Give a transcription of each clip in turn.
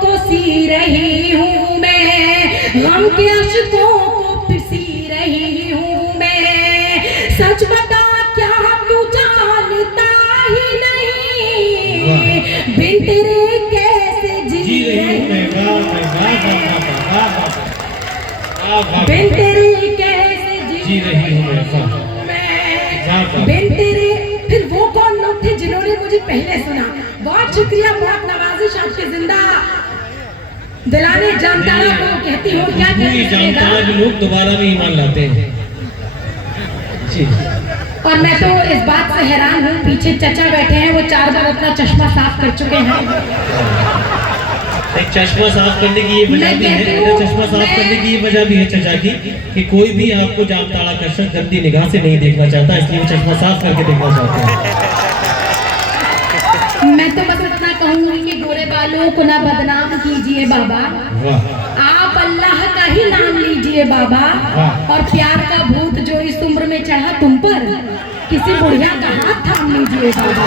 को सी रही हूँ मैं, गम के अश्कों को पिसी रही हूँ मैं। सच बता क्या तू जानता ही नहीं, बिन तेरे कैसे जी रही हूँ, बिन तेरे कैसे जी रही हूँ मैं, बिन तेरे। फिर वो कौन लोग थे जिन्होंने मुझे पहले सुना? बहुत शुक्रिया, बहुत नवाजिश आपके जिंदा दिलाने जामताड़ा को कहती हूँ। क्या जामताड़ा के लोग दोबारा भी ईमान लाते हैं जी। और मैं तो इस बात से हैरान हूँ, पीछे चचा बैठे हैं, वो 4 बार अपना चश्मा साफ कर चुके हैं। एक चश्मा साफ करने की ये वजह भी है, चश्मा साफ करने की ये वजह भी है चचा की, कि कोई भी आपको जामताड़ा का शख्स गंदी निगाह से नहीं देखना चाहता, इसलिए वो चश्मा साफ करके देखना चाहते हैं। मैं तो बस इतना कहूंगी कि गोरे बालों को ना बदनाम कीजिए बाबा, आप अल्लाह का ही नाम लीजिए बाबा। और प्यार का भूत जो इस उम्र में चढ़ा तुम पर, किसी बुढ़िया का हाथ थाम लीजिए बाबा।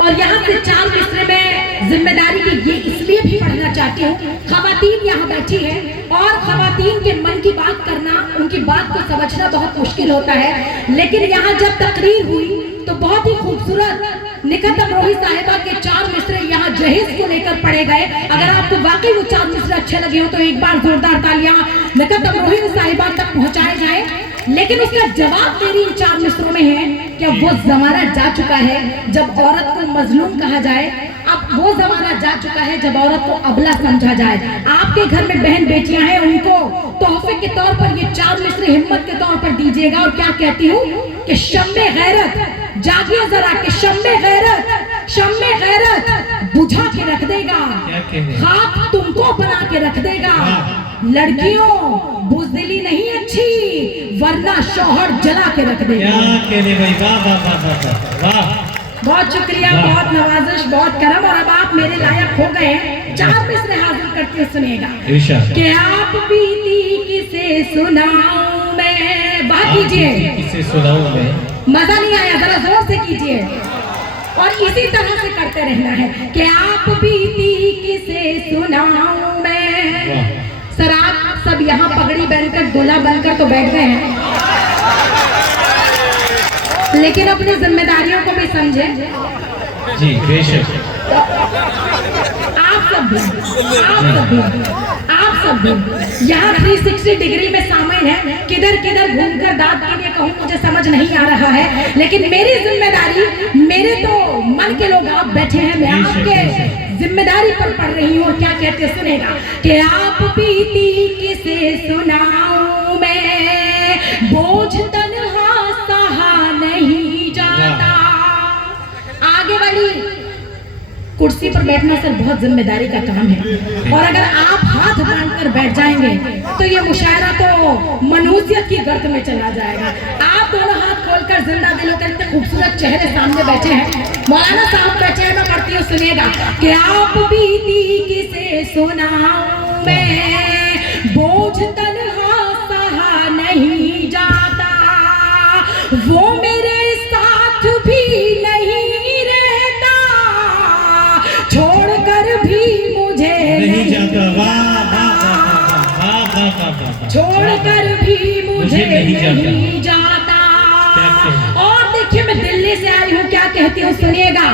और यहाँ से 4 मिसरे में जिम्मेदारी की ये इसलिए भी पढ़ना चाहती हूँ, खवातीन यहाँ बैठी है और खवातीन के मन की बात करना, उनकी बात को समझना बहुत मुश्किल होता है। लेकिन यहाँ जब तकरीर हुई तो बहुत ही खूबसूरत निकट अमरोही साहिबा के 4 मिसरे यहाँ जहेज को लेकर पढ़े गए। अगर आपको वाकई वो 4 मिसरे अच्छे लगे हो तो एक बार जोरदार तालियां निकट अमरोही साहिबा तक पहुँचाए जाए। लेकिन उसका जवाब तेरी इन 4 मिसरों में है कि अब वो जमाना जा चुका है जब औरत को मजलूम कहा जाए, अब वो जमाना जा चुका है जब औरत को अबला समझा जाए। आपके घर में बहन बेटियां हैं, उनको तोहफे के तौर पर ये 4 मिसरे हिम्मत के तौर पर दीजिएगा। और क्या कहती हूँ कि शम्मे गैरत जागिए जरा, कि शम्मे गैरत बुझा के रख देगा, खाक तुमको बना के रख देगा। लड़कियों बुज़दिली नहीं अच्छी, वरना शौहर जला के रख देगा। बहुत शुक्रिया, बहुत नवाजिश, बहुत करम। और अब आप मेरे लायक हो गए। 4 मिसरे हाजिर करते सुनिएगा कि आप बीती किसे सुनाऊं मैं। बात कीजिए, किसे सुनाऊं मैं, मजा नहीं आया, जरा जोर से कीजिए। और इसी तरह से करते रहना है कि आप बीती किसे सुनाऊं मैं। सर आप सब यहाँ पगड़ी बनकर दूल्हा बनकर तो बैठ गए हैं, लेकिन अपनी जिम्मेदारियों को भी समझे जी। बेशक आप सब भी यहाँ 360 डिग्री में शामिल है। किधर किधर घूमकर दाद के लिए कहूँ मुझे समझ नहीं आ रहा है, लेकिन मेरी जिम्मेदारी, मेरे तो मन के लोग आप बैठे हैं, मैं आपके जिम्मेदारी पर पढ़ रही हूँ। और क्या कहते सुनेगा कि आप बीती किसे सुनाऊं मैं, बोझ तन्हा सहा नहीं जाता। आगे वाली कुर्सी पर बैठना सर बहुत जिम्मेदारी का काम है, और अगर आप हाथ बांधकर बैठ जाएंगे तो ये मुशायरा तो मनुष्यत की गर्त में चला जाएगा। आप दोनों हाथ खोलकर जिंदा दिलों के इतने खूबसूरत चेहरे सामने बैठे हैं, मौलाना साहब बैठे हैं, मैं पढ़ती हूँ सुनिएगा कि आप बीती किसे सुनाऊं मैं, बोझ तन्हा सहा नहीं जाता, वो मेरे साथ भी नहीं रहता, छोड़कर भी मुझे नहीं जाता, छोड़कर भी मुझे नहीं जाता। और देखिए मैं दिल्ली से आई हूँ, क्या कहती हूँ सुनिएगा,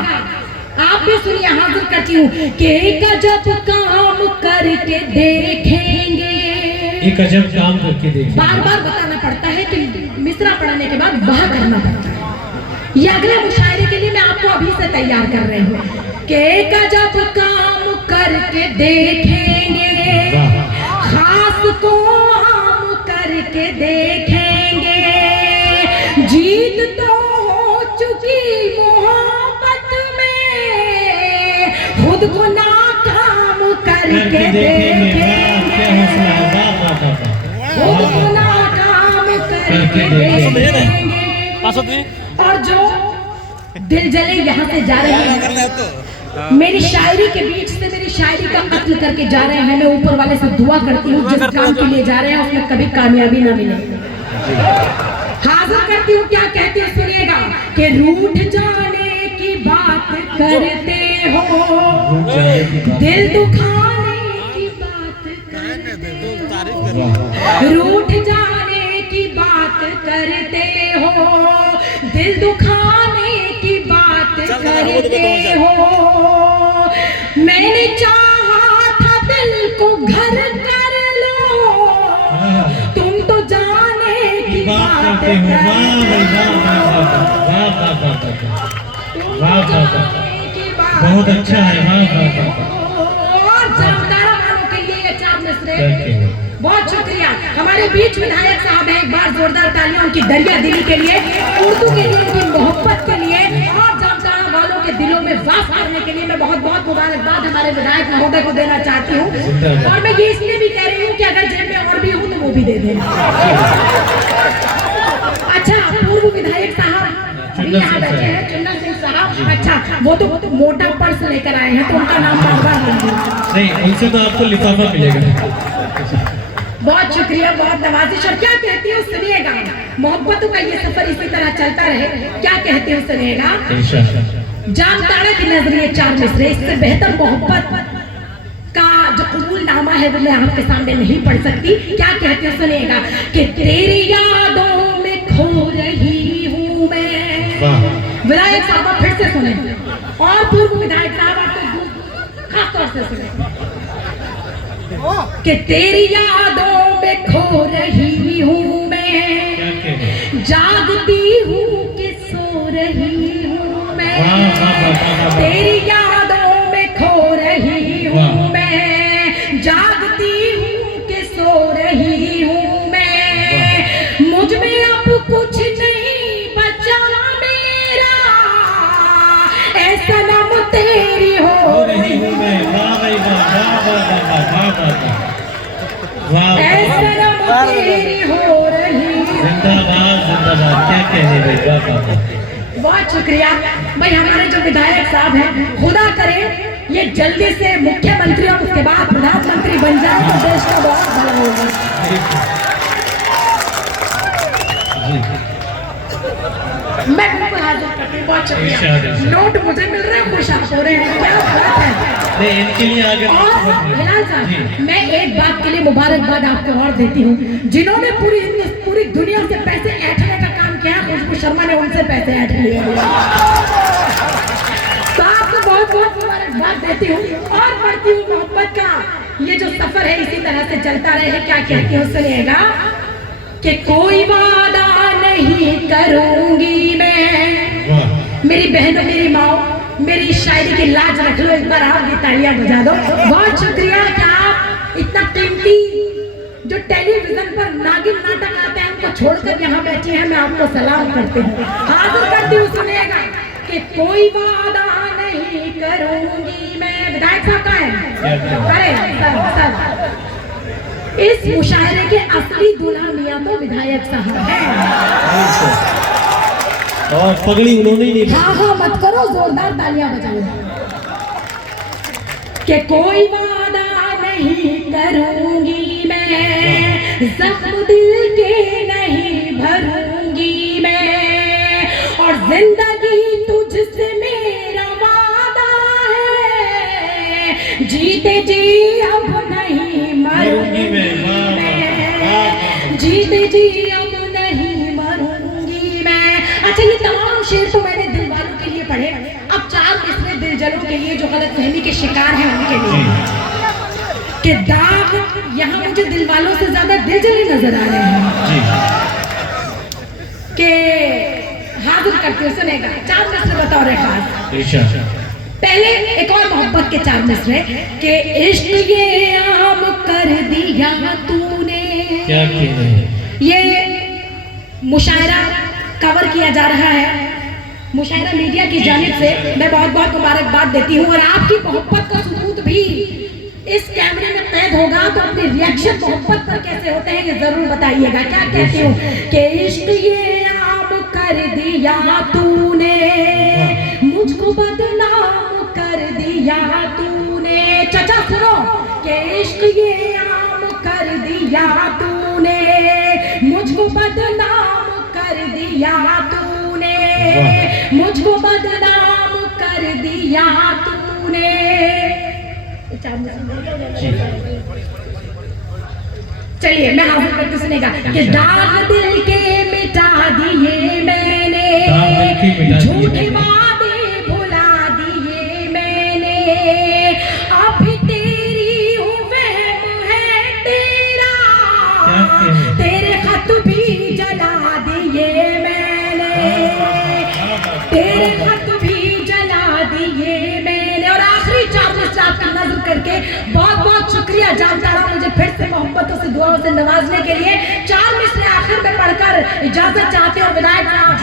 आप भी सुनिए, हाजिर करती हूँ कि एक अजब काम करके देखेंगे। एक अजब काम करके देखेंगे। बार बार बताना पड़ता है कि मिसरा पढ़ने के बाद वह करना पड़ता है। ये अगले मुशायरे के लिए मैं आपको अभी से तैयार कर रही हूँ कि एक अजब काम करके देखेंगे, खास को आम करके देखेंगे, जीत तो हो चुकी मोहब्बत में, खुद को नाकाम करके देखेंगे, खुद को नाकाम करके देखेंगे। और जो दिल जले यहाँ से जा रहे हैं, मेरी शायरी के बीच से मेरी शायरी का कत्ल करके जा रहे हैं, मैं ऊपर वाले से दुआ करती हूँ जिस काम के लिए जा रहे हैं उसमें कभी कामयाबी ना मिले। हाजिर करती हूँ, क्या कहती हूँ सुनिएगा कि रूठ जाने की बात करते दिल दुखाने की बात करते हो, रूठ जाने की बात करते हो, दिल दुखाने की बात करते हो। मैंने चाहा था दिल को घर कर लो, तुम तो जाने की बात करते बहुत अच्छा है। और जामताड़ा वालों के लिए ये 4 मिसरे। बहुत शुक्रिया। हमारे बीच विधायक साहब हैं, एक बार जोरदार तालियां उनकी दरिया दिली के लिए, उर्दू के लिए, उनकी मोहब्बत के लिए और जामताड़ा वालों के दिलों में वास करने के लिए मैं बहुत बहुत मुबारकबाद हमारे विधायक महोदय को देना चाहती हूँ। और मैं ये इसलिए भी कह रही हूँ कि अगर जेब में और भी हूँ तो वो भी दे देना। अच्छा, पूर्व विधायक साहब यहाँ बैठे हैं, चुन्ना सिंह साहब। अच्छा, वो तो मोटा पर्स लेकर आए हैं तो उनका नाम बार-बार नहीं, उनसे तो आपको लिफाफा मिलेगा। बहुत शुक्रिया, बहुत नवाजिश। और क्या कहती हूँ सुनिएगा, मोहब्बतों का ये सफर इसी तरह चलता रहे। क्या कहती हूँ सुनिएगा। जामताड़ा की नजरिए 4 मिसरे, इससे बेहतर मोहब्बत का जो कबूलनामा है वो मैं आपके सामने नहीं पढ़ सकती। क्या कहती हूँ सुनिएगा कि तेरी यादों में खो रही हूँ मैं। विधायक साहब फिर से सुने और पूर्व विधायक साहब आपको खास तौर से सुने कि तेरी यादों में खो रही हूँ मैं, जागती हूँ कि सो रही हूँ मैं, तेरी यादों में खो रही हूँ मैं, जागती हूँ कि सो रही हूँ मैं, मुझ में अब कुछ नहीं बचा मेरा, ऐसा नाम तेरी हो रही हूँ मैं, ऐसा नाम तेरी हो रही हूँ। जिंदाबाद जिंदाबाद, क्या कहने भाई। बहुत शुक्रिया भाई। हमारे जो विधायक साहब हैं, खुदा करे ये जल्दी से मुख्यमंत्री और उसके बाद प्रधानमंत्री बन जाए तो देश का बहुत भला होगा। मैं बिल्कुल हाजिर करती हूँ। बहुत शुक्रिया। नोट मुझे मिल रहे हैं, खुश आप हो रहे हैं, क्या बात है। नहीं, इनके लिए आगे और हिलाल साहब, मैं एक बात के लिए मुबारकबाद आपको और देती हूँ, जिन्होंने पूरी दुनिया से पैसे ऐंठने का काम किया, खुशबू शर्मा ने उनसे पैसे ऐंठ लिए। तो आपको बहुत बहुत मुबारकबाद देती हूँ और बढ़ती हूँ मोहब्बत का ये जो सफर है इसी तरह से चलता रहे। क्या कहती हूँ सुनिएगा कि कोई वादा नहीं करूंगी मैं। मेरी बहनों, मेरी माओ, मेरी शायरी की लाज रख लो, एक बार आप भी तालियां बजा दो। बहुत शुक्रिया कि आप इतना कीमती जो टेलीविजन पर नागिन नाटक आते हैं उनको छोड़कर यहाँ बैठे हैं, मैं आपको सलाम करती हूँ, हाजिर करती हूँ। सुनिएगा कि कोई वादा नहीं करूंगी मैं। विधायक साहब कहाँ हैं? अरे सर, इस मुशायरे के असली दूल्हा मियां तो विधायक साहब हैं। और पगड़ी उन्होंने ही नहीं। हाँ मत करो, जोरदार तालियां बजाओ। कि कोई वादा नहीं करूंगी मैं, जख्म दिल के नहीं भरूंगी मैं, और जिंदगी तुझसे मेरा वादा है, जीते जी अब नहीं मरूंगी मैं, जीते जी अब नहीं मरूंगी मैं। अच्छा, ये तमाम शेर तो मैंने दिल वालों के लिए पढ़े। अब 4 मिसरे दिल जलों के लिए जो गलतफहमी के शिकार हैं उनके लिए कि दाग यहाँ मुझे दिल वालों से ज्यादा दिल जले नजर आ रहे हैं कि हाजिर करते हो। सुनेगा 4 मिसरे बताओ रे खास। पहले एक और मोहब्बत के 4 मिसरे कि इश्क ये आम कर दिया तूने। क्या ये मुशायरा कवर किया जा रहा है मुशायरा मीडिया की जानिब से, मैं बहुत बहुत मुबारकबाद देती हूँ। और आपकी मोहब्बत का सबूत भी इस कैमरे में कैद होगा, तो अपने रिएक्शन मोहब्बत पर कैसे होते हैं ये जरूर बताइएगा। क्या कहती हूँ कि इश्क ये आम कर दिया तूने, मुझको बदनाम कर दिया तूने। चाचा सुनो कि इश्क ये आम कर दिया तूने, मुझको बदनाम कर दिया तूने, मुझको बदनाम कर दिया तूने। तूने। चलिए मैं हाजिर करके सुनेगा कि दाग दिल के मिटा दिए मैंने, झूठे वादे भुला दिए मैंने, अब तेरी हूँ वहम है तेरा, तेरे खत भी जला दिए मैंने, तेरे खत भी जला दिए मैंने। और आखिरी 4 मिसरे आपका नज़र करके बहुत बहुत शुक्रिया जान तारा, मुझे फिर से मोहब्बतों से दुआओं से नवाजने के लिए। 4 मिसरे आखिर में पढ़कर इजाजत चाहते और विदायत साहब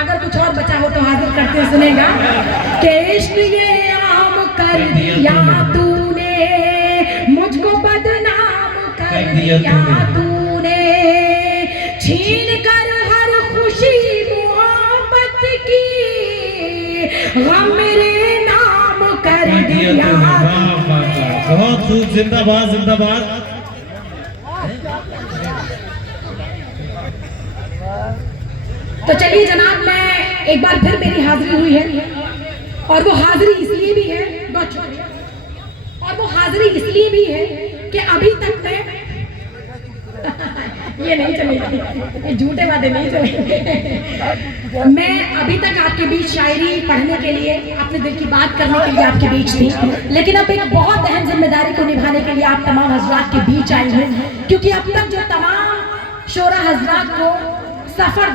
अगर कुछ और बचा हो तो हाजिर करते सुनेगा कि इश्क ये आम कर दिया तूने, मुझको बदनाम कर दिया तूने, छीन कर हर खुशी मोहब्बत की, गम मेरे नाम कर दिया। बहुत खूब, जिंदाबाद जिंदाबाद। तो चलिए जनाब, मैं एक बार फिर मेरी हाजिरी हुई है और वो हाजिरी इसलिए भी है, और वो हाजिरी इसलिए भी है कि अभी तक मैं ये नहीं चलेगी, ये झूठे वादे नहीं चलेंगे। मैं अभी तक आपके बीच शायरी पढ़ने के लिए, अपने दिल की बात करने के लिए आपके बीच थी, लेकिन अब एक बहुत अहम जिम्मेदारी को निभाने के लिए आप तमाम हजरात के बीच आई हैं, क्योंकि अब तक जो तमाम शोरा हजरात को सफर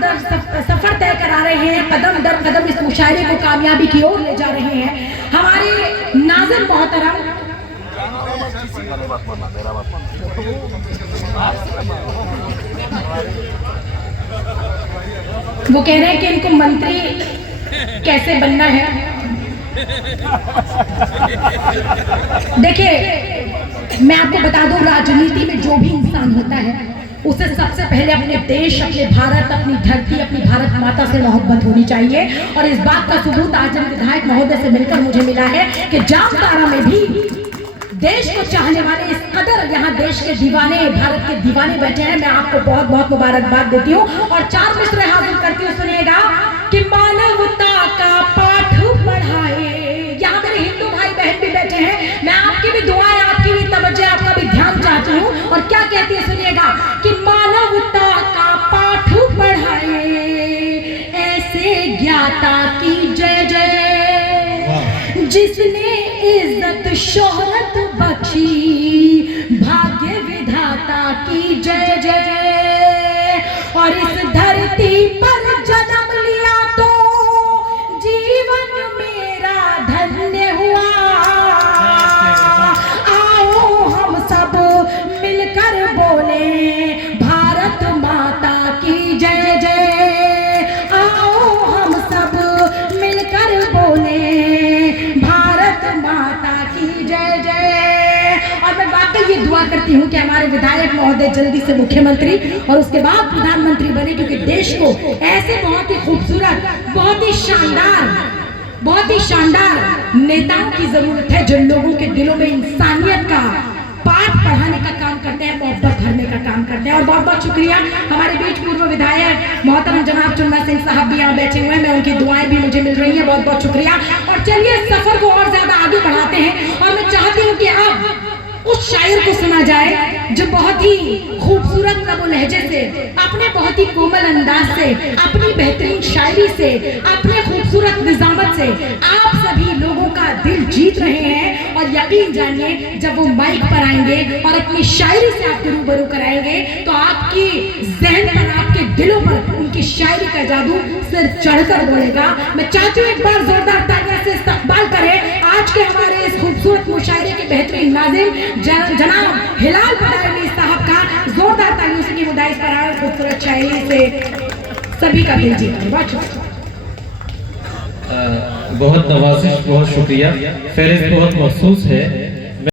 तय करा रहे हैं, कदम दर कदम इस मुशायरे को कामयाबी की ओर ले जा रहे हैं, हमारे नाज़िर मोहतरम वो कह रहे हैं कि इनको मंत्री कैसे बनना है। देखिए मैं आपको बता दूं, राजनीति में जो भी इंसान होता है उसे सबसे पहले अपने देश, अपने भारत, अपनी धरती, अपनी भारत माता से मोहब्बत होनी चाहिए। और इस बात का सबूत आज विधायक महोदय से मिलकर मुझे मिला है कि जामताड़ा में भी देश को चाहने वाले इस कदर यहाँ देश के दीवाने, भारत के दीवाने बैठे हैं। मैं आपको बहुत बहुत मुबारकबाद देती हूँ और 4 मिसरे हाजिर करती हूँ, सुनिएगा कि मानवता का पाठ पढ़ाए। यहाँ मेरे हिंदू भाई बहन भी बैठे हैं, मैं आपकी भी दुआएं, आपकी भी तवज्जो, आपका भी ध्यान चाहती हूँ। और क्या कहती है सुनिएगा कि मानवता का पाठ पढ़ाए, ऐसे ज्ञाता की जय जय, जिसने इज्जत शोहरत बख्शी, भाग्य विधाता की जय जय। और इस धरती पर जन्म लिया तो जीवन मेरा धन्य हुआ। आओ हम सब मिलकर बोले भारत माता की जय जय। आओ हम सब मिलकर बोले भारत माता की जय जय। और मैं वाकई ये दुआ करती हूँ कि हमारे विधायक महोदय जल्दी से मुख्यमंत्री और उसके बाद प्रधानमंत्री बने, क्योंकि देश को ऐसे बहुत ही खूबसूरत, बहुत ही शानदार नेताओं की जरूरत है जो लोगों के दिलों में इंसानियत का पाठ पढ़ाने का काम करते हैं, मोहब्बत भरने का काम करते हैं। और बहुत बहुत शुक्रिया, हमारे बीच पूर्व विधायक मोहतरम जनाब चुन्ना सिंह साहब भी यहाँ बैठे हुए हैं, मैं उनकी दुआएं भी मुझे मिल रही हैं, बहुत बहुत शुक्रिया। और चलिए सफर को और ज्यादा आगे बढ़ाते हैं और मैं चाहती हूँ कि अब उस शायर को सुना जाए जो बहुत ही खूबसूरत लबो लहजे से, अपने बहुत ही कोमल अंदाज से, अपनी बेहतरीन शायरी से, अपने खूबसूरत निजामत से आप सभी लोगों का दिल जीत रहे हैं। और यकीन जानिए जब वो माइक पर आएंगे और अपनी शायरी से आपको रूबरू कराएंगे तो आपकी जहन पर, आपके दिलों पर उनकी शायरी का जादू सिर चढ़कर बोलेगा। मैं चाहती हूँ एक बार जोरदार तालियों से इस्तकबाल करें आज के हमारे इस खूबसूरत मुशायरे के बेहतरीन नाज़िम जनाब हिलाल बदायूनी साहब का। जोरदार तालियों से मुदाइस पर खूबसूरत शायरी से सभी का दिल जीता। बहुत नवाजिश, बहुत शुक्रिया। फहरिस्त बहुत मखसूस है।